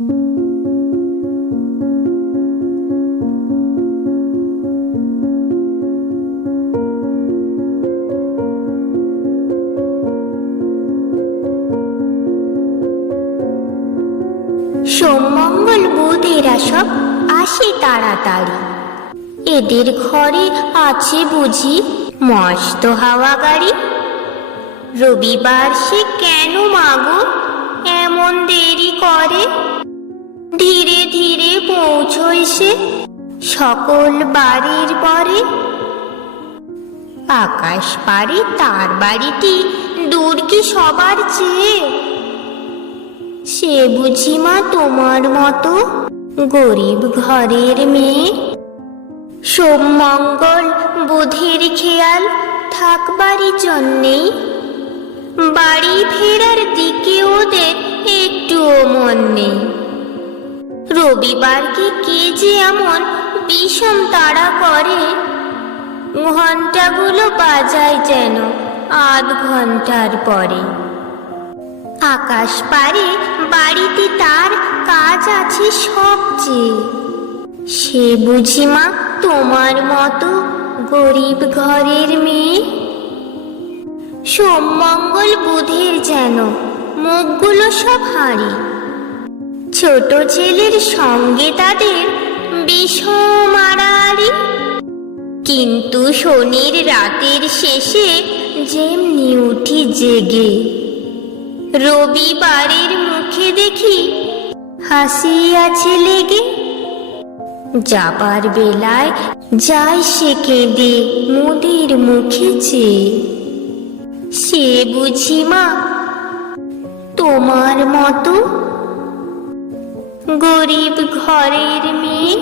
সোম মঙ্গল বুধ এরা সব আসে তাড়াতাড়ি। এদের ঘরে আছে বুঝি মস্ত হাওয়া গাড়ি। রবিবার সে কেন মাগো এমন দেরি করে? ধীরে ধীরে পৌঁছয় সে সকল বাড়ির পরে। আকাশ পারে তার বাড়িটি দূর কি সবার চেয়ে? সে বুঝি মা তোমার মতো গরিব ঘরের মেয়ে। সোম মঙ্গল বুধের খেয়াল থাকবারই জন্যেই বাড়ি ফেরার দিকে ওদের একটুও মন নেই। রবিবারকে কে যে এমন বিষম তাড়া করে, ঘন্টাগুলো বাজায় যেন আধ ঘন্টার পরে। আকাশ পারে বাড়িতে তার কাজ আছে সবচেয়ে। সে বুঝি মা তোমার মতো গরিব ঘরের মেয়ে। সোম মঙ্গল বুধের যেন মুখগুলো সব হাঁড়ি। ছোট ছেলের সঙ্গে তাদের বিষম আড়াআড়ি। কিন্তু শনির রাতের শেষে যেমনি উঠি জেগে, রবিবারের মুখে দেখি হাসি আছে লেগে। যাবার বেলায় যায় সে কেঁদে মোদের মুখে চেয়ে। সে বুঝি মা তোমার মতো গরিব ঘরের মেয়ে।